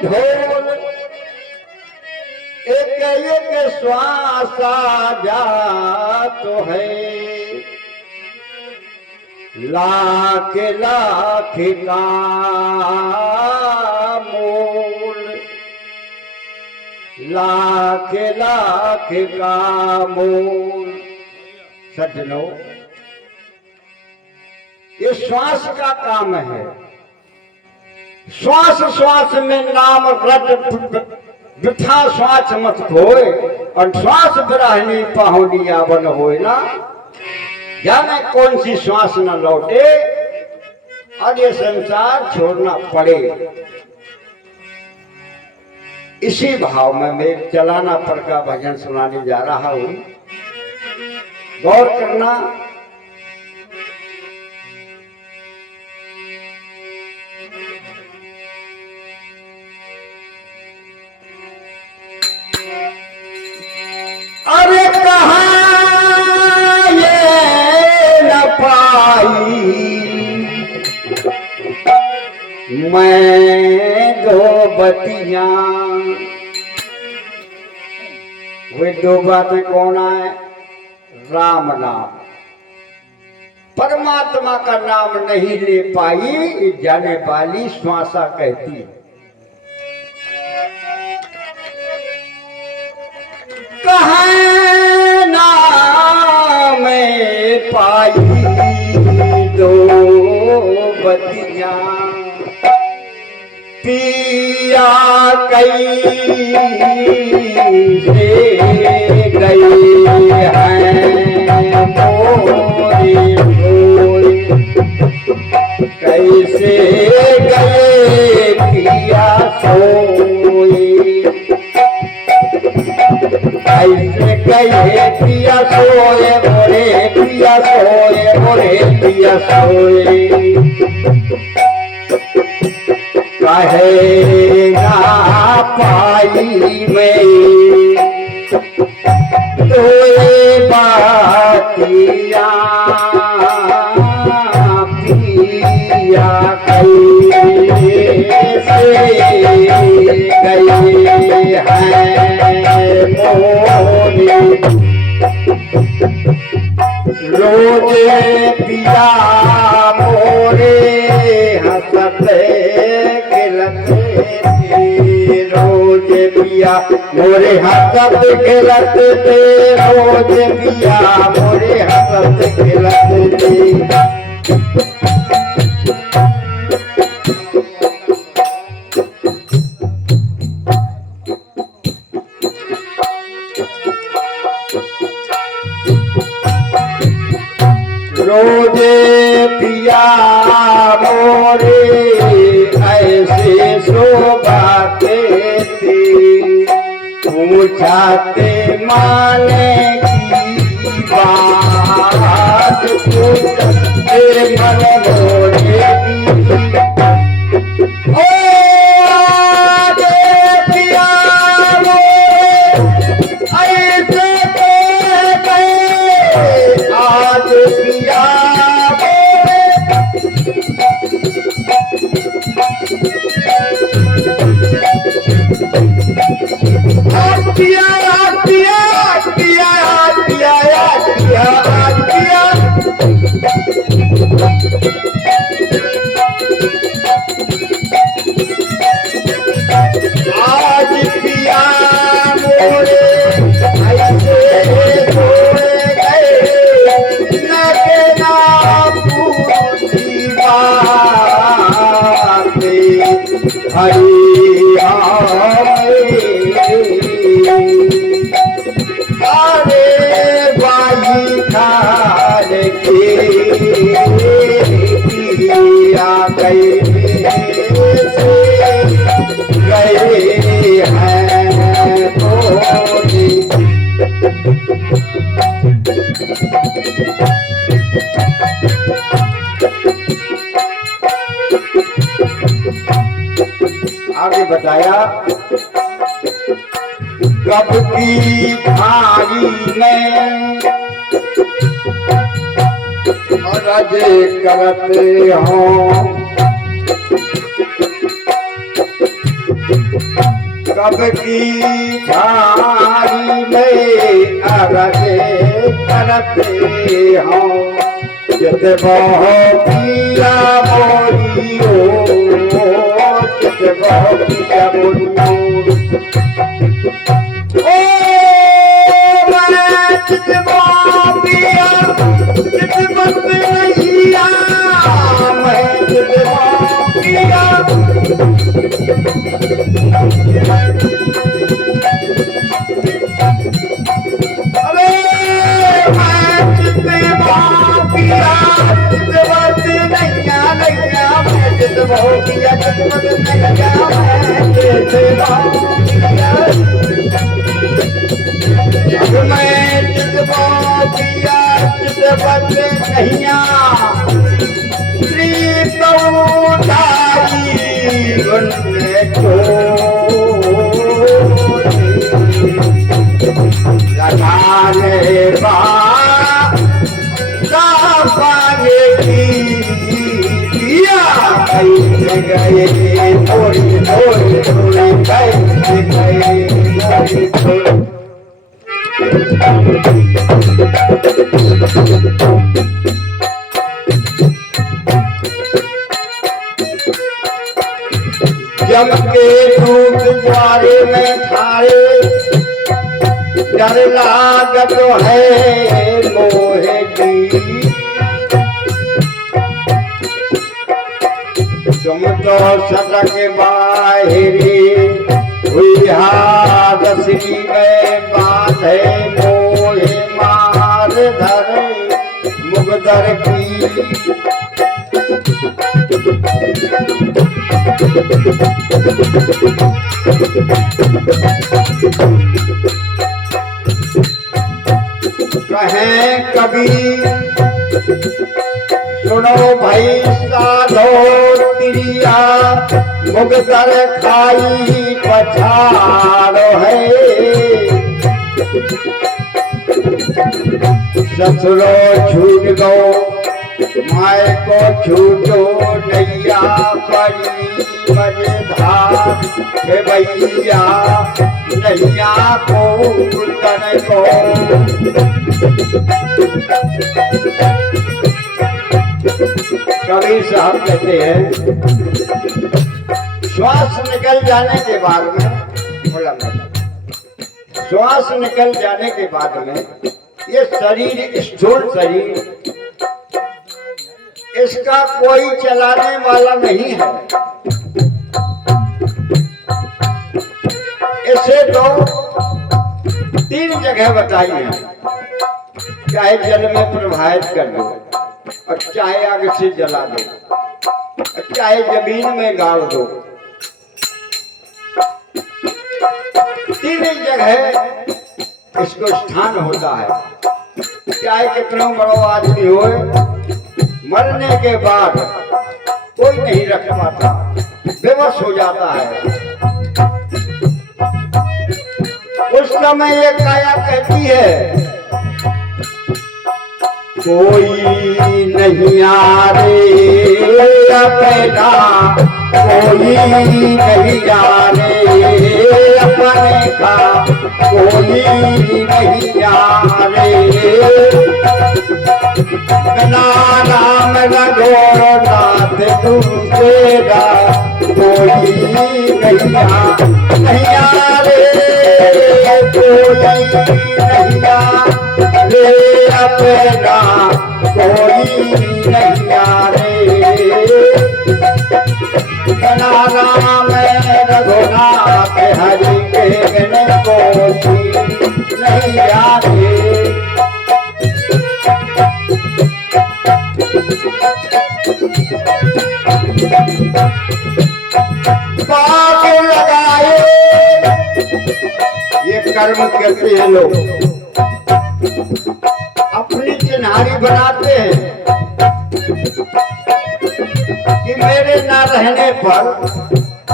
ढोल एक एक श्वास जात है, लाख लाख का मूल, लाख लाख का मूल। सज्जनों, ये श्वास का काम है। श्वास श्वास में नाम रट बिठा श्वास मत खोए, और श्वास बिराहनी पाहुनिया बन होए ना, जाने कौन सी श्वास न लौटे और ये संसार छोड़ना पड़े। इसी भाव में मैं चलाना पर का भजन सुनाने जा रहा हूं। गौर करना। अरे कहाँ ये न पाई मैं दो बतियां। वे दो बातें कौन है? राम नाम। परमात्मा का नाम नहीं ले पाई जाने वाली श्वासा कहती है। कहाँ नाम पाई दो बतियां, पिया कई से गई हैं मोरे मोरे, कैसे गए पिया सोए, कैसे गए पिया सोए मोरे पिया सोए मोरे पिया सोए। कहे ना पाई मैं तोए बातिया, पिया कैसे गए हैं मोरे। रोज पिया मोरे हंसते खिलते थे, रोज पिया मोरे हंसते खिलते थे, रोज पिया मोरे हंसते खिलते थे। रोजे पिया मोरे ऐसे शोभाते थे, पूछाते माने की बात, पूछते मन मोरे आगे बताया। कब की भारी में रजे करते हो, कब की झाड़ी में अरगे करते हो जित बहु पिया बोलियो जित बहु पिया बोलियो ओ मैं जित बहु पिया जित बस नैया मैं जित बहु पिया अरे मैं जित बहु पिया जित बस नैया नैया मैं जित बहु पिया जित बस नैया मैं जित बहु पिया अब मैं जित बहु पिया जित बस नैया श्री गौदाई बनने को लगाने पाने की दिया कैसे गए थोड़ी थोड़ी थोड़ी कैसे गए थोड़ी जब के दूध द्वारे में थारे डर लागत है मोहे की तुम तो सड़क बाहरी हुई हादसी में बांधे मोहे मार धर मुगदर की कहें कभी सुनो भाई साधो तिरिया मुगदर खाई पछाड़ो है ससुरो छूट गो माए को छूटो नैया परी मझधार हे भैया नैया को तन को कबीर साहब कहते हैं श्वास निकल जाने के बाद में श्वास निकल जाने के बाद में ये शरीर स्थूल शरीर इसका कोई चलाने वाला नहीं है। इसे तो 3 जगह बताई है, चाहे जल में प्रवाहित कर दो और चाहे आग से जला दो और चाहे जमीन में गाड़ दो। 3 जगह इसको स्थान होता है। चाहे कितना बड़ा आदमी हो, मरने के बाद कोई नहीं रख पाता, बेबस हो जाता है। उस समय ये काया कहती है कोई नहीं आरे अपना, कोई नहीं जाने अपने का, कोई नहीं जाने बिना नाम रघुनाथ तुमसेरा कोई नहीं आरे, कोई नहीं आरे अपना, कोई नहीं आरे बिना नाम रघुनाथ हरि के बिन कोई नहीं आरे। पाप लगाए ये कर्म करते हैं लोग, अपनी चिन्हारी बनाते हैं कि मेरे ना रहने पर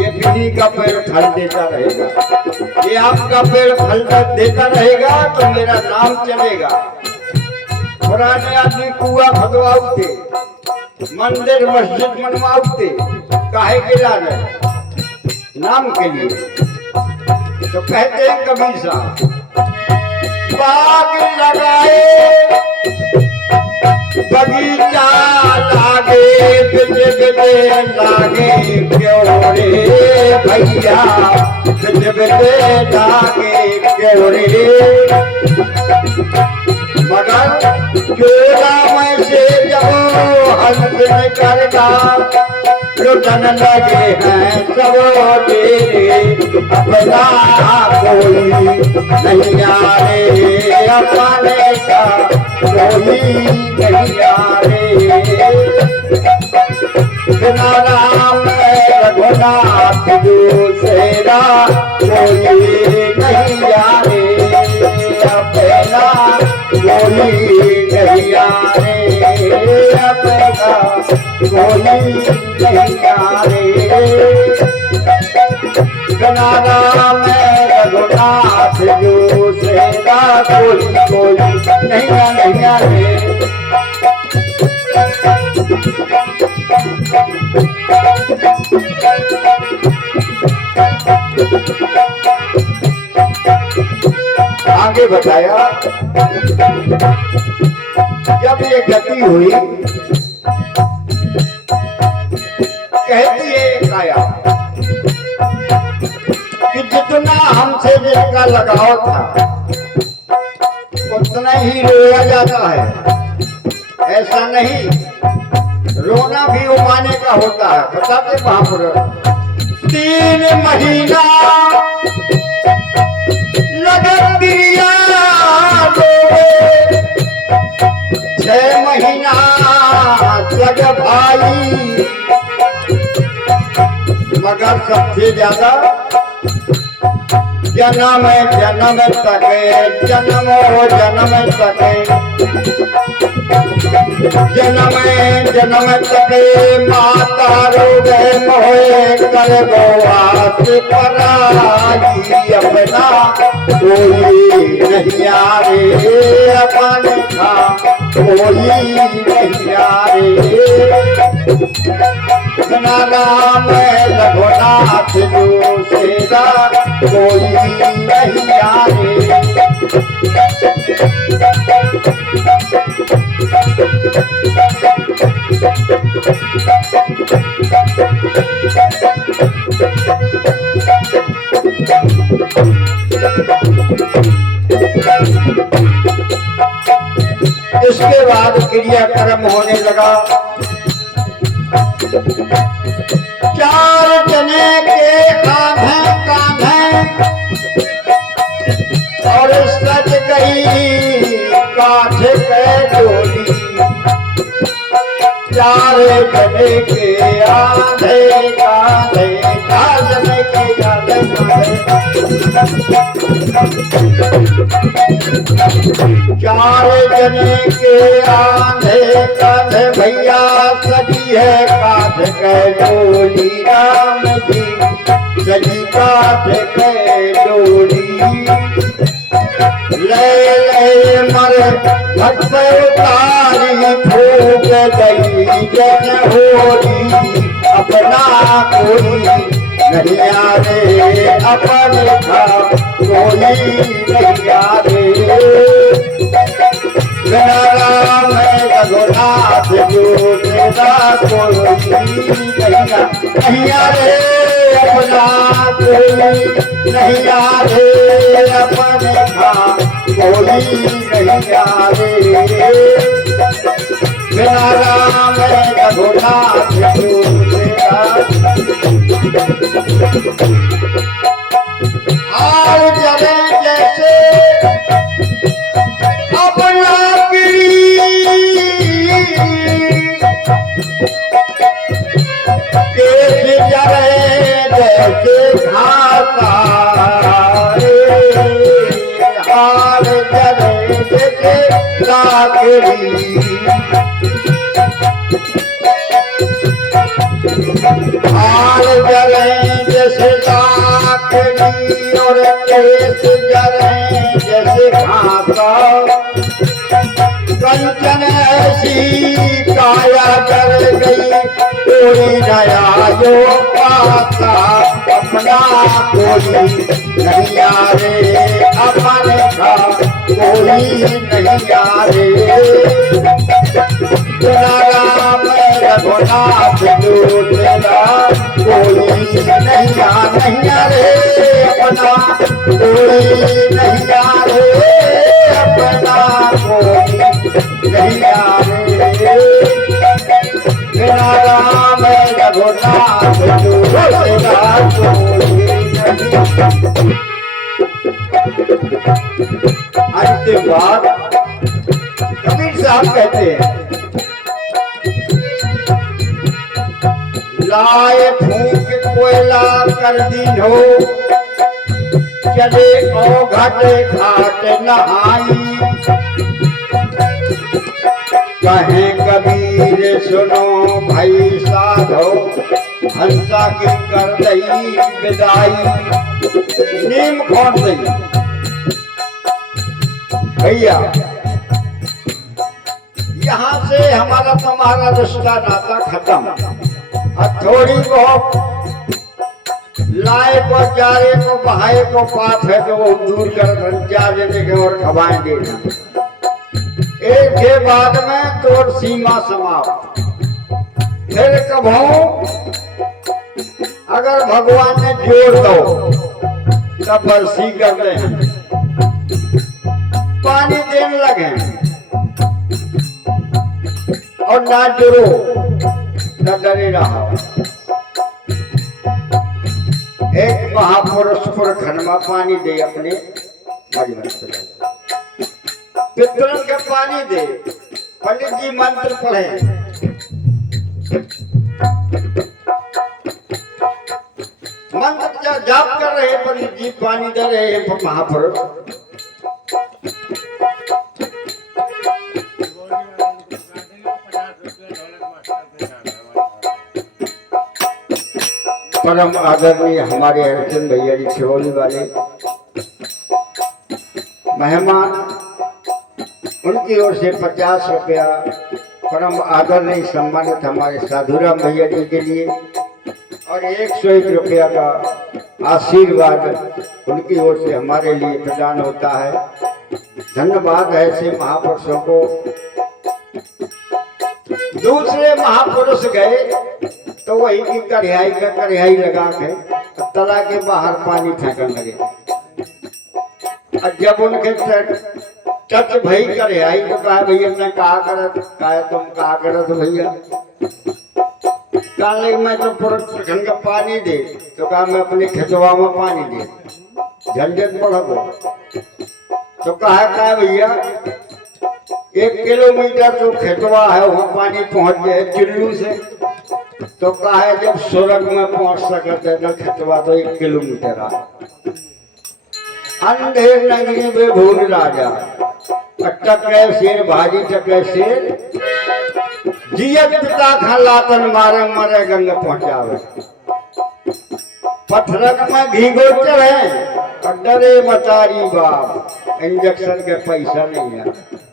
ये बिजली का पेड़ फल देता रहेगा, ये आम का पेड़ फल देता रहेगा तो मेरा नाम चलेगा। पुराने आदमी कुआ भगवाते, मंदिर मस्जिद मनवाते, काहे के लाने नाम के लिए। तो कहते हैं कबीर साहब, बाग लगाए बगीचा लागे, बिजे बिजे लागे क्यों रे भैया, बिजे बिजे लागे क्यों रे, मगर चोला में से जब हंस करगा लुटन लगे हैं सब तेरे, अपना कोई नहीं आए, अपने का कोई नहीं आए, बिना राम रघुनाथ दूसरा कोई नहीं आए, अपना कोई नहीं आए, अपना कोई नहीं आए, बिना राम रघुनाथ दूसरा कोई नहीं आए। आगे बताया, जब ये गति हुई, कहती है काया कि जितना हमसे जिसका लगाव था उतना ही रोया जाता है, ऐसा नहीं, रोना भी उमाने का होता है। बताते महापुरुष 3 महीना लगन दिया, 6 महीना लग भाई, मगर सबसे ज्यादा जन्म जन्म तक, जन्म हो जन्म तक, जन्म जन्म तक माता रोगे मोहे कर गोवास पराई, अपना कोई नहीं आए, अपने का कोई नहीं आए, बिना राम रघुनाथ दूसरा कोई नहीं आए। इसके बाद क्रियाक्रम होने लगा। 4 जने के कांधे कांधे और सज गई काठ के डोली, 4 जने के आधे कांधे, 4 जने के आधे कांधे, 4 जने के आधे कांधे भैया सजी है काठ के डोली, राम जी सजी काठ के डोली, ले ले मर भट से उतारी फूक गई जन होली, अपना कोई नहीं आए, अपने का कोई नहीं आए, बिना राम रघुनाथ दूसरा कोई नहीं आए, अपना कोई नहीं आए, अपने का कोई नहीं आए, बिना राम रघुनाथ दूसरा। हाल जले जैसे अपना केस जले जैसे घासा, हाल जले जैसे लाकड़ी, हाल जले जैसे लाकड़ी और केस जले जैसे घासा, कंचन ऐसी काया जल गई कोई नया जो पाता, अपना कोई नहीं यारे, अपने का कोई नहीं यारे। तेरा राम रघुनाथ जो तेरा कोई नहीं यारे, अपना कोई नहीं यारे, अपना कोई नहीं यारे। तेरा राम रघुनाथ जो तेरा कोई नहीं। अंतिम बात कबीर साहब कहते हैं, लाए फूंक कोयला कर दिन हो, चले ओ घाट घाट नहाई। कहें कबीर सुनो भाई साधो, हंसा की कर दई विदाई। नीम खोट दई भैया, यहाँ से हमारा तुम्हारा रिश्ता नाता खत्म। अब थोड़ी बहुत लाए को चारे को बहाए को पाप है तो वो दूर कर चार जने के और खवाएं देना। एक के बाद में तोड़ सीमा समाप्त। फिर कभों अगर भगवान ने जोड़ दो तब बरसी कर दे, पानी देने लगे और ना जुड़ो न डरे रहा। एक महापुरुष पर खनमा पानी दे अपने पितरों के पानी दे। पंडित जी मंत्र पढ़े, मंत्र जाप कर रहे पंडित जी, पानी दे रहे हैं महापुरुष। परम आदरणीय हमारे हरिचंद भैया जी छिरोली वाले मेहमान, उनकी ओर से 50 रुपया परम आदरणीय सम्मानित हमारे साधुराम भैया जी के लिए और 101 रुपया का आशीर्वाद उनकी ओर से हमारे लिए प्रदान होता है। धन्यवाद है ऐसे महापुरुषों को। दूसरे महापुरुष गए तो वही की कढ़ाई लगा के तला के बाहर पानी फेंकने लगे। और जब उनके टच भई कढ़ाई तो कहा भैया मैं कहा तुम कहा करत भैया, कहने मैं तो प्रखंड का पानी दे, तो कहा मैं अपने खेतवा में पानी दे, झंझट बढ़ दो। तो कहा भैया 1 किलोमीटर जो खेतवा है वहाँ पानी पहुँच जाए चिल्लू से, तो कहा जब स्वर्ग में पहुँच सकते तो खेतवा तो 1 किलोमीटर आ। अंधेर नगरी में भूल राजा, टके शेर भाजी टके शेर, जियत पिता खलातन मारे मरे गंगा पहुंचावे। पत्थरक में घीगो चढ़े और डरे मतारी बाप, इंजेक्शन के पैसा नहीं है।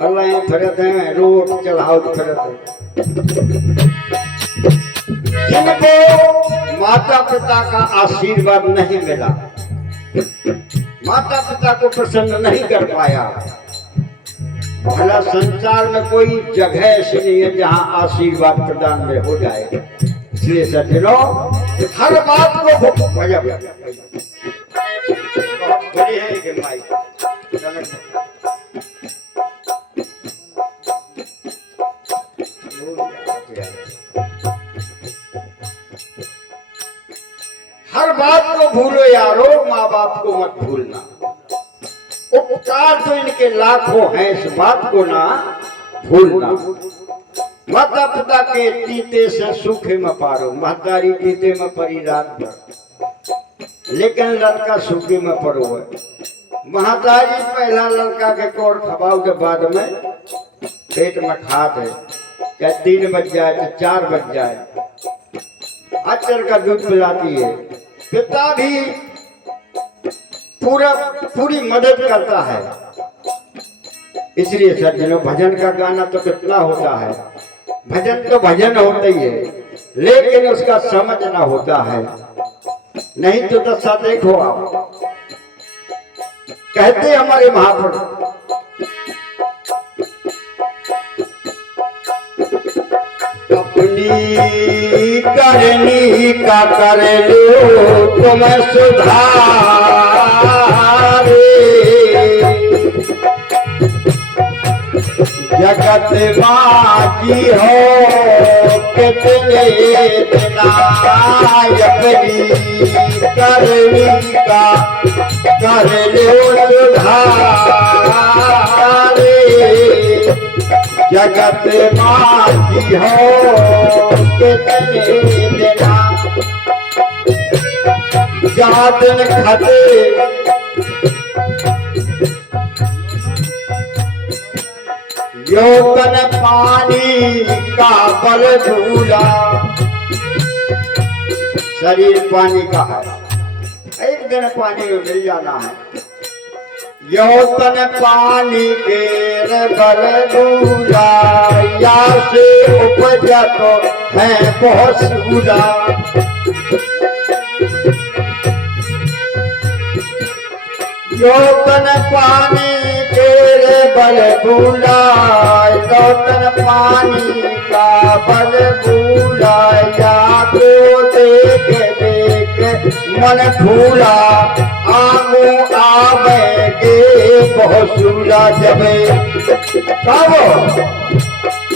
अल्लाह फिरत है रोड चढ़ाओ फिरत है। जिनको माता पिता का आशीर्वाद नहीं मिला, माता पिता को प्रसन्न नहीं कर पाया, भला संसार में कोई जगह ऐसी नहीं है जहां आशीर्वाद प्रदान में हो जाए। इसलिए सज्जनों हर बात को बहुत बड़ी है कि माई हर बात को भूलो यारो, माँ बाप को मत भूलना। उपकार तो इनके लाखों हैं, इस बात को ना भूलना। माता पिता के तीते से सूखे में पारो, महतारी तीते में परी रात भर, लेकिन लड़का सूखे में पड़ो है। महतारी पहला लड़का के कोर खबाव के बाद में पेट में खात है, चाहे 3 बज जाए चाहे 4 बज जाए, अचर का दूध पिलाती है। पिता भी पूरी मदद करता है। इसलिए सज्जनों भजन का गाना तो कितना होता है, भजन तो भजन होता ही है, लेकिन उसका समझना होता है। नहीं तो दशा देखो आप। कहते हमारे महापुरुष अपनी करनी का कर लो तुम सुधारे, जगत माजी हो कितने बिना अपनी करनी का कर लो सुधारे, जगत माजी हो कितने बिना जादन खते योतन पानी का बल धूला। शरीर पानी का है, एक दिन पानी में गिर जाना है। योतन पानी के बल धूला, या से उपजा तो है बहुत सूला। योतन पानी के बल भूला, योतन पानी का बल भूला, या को देख देख मन भूला। आगू आवेगे बहुत सूला जबे कब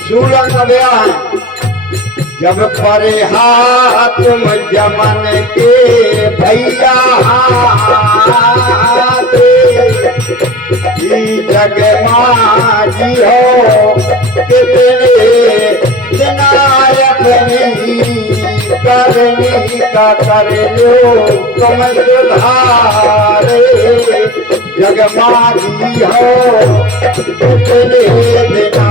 सूला कब आए जब परे हाथ जमन के भैया जग माजी हो कितने अपनी करनी का कर लो तुम सुधारे, जग माजी हो कितने बिना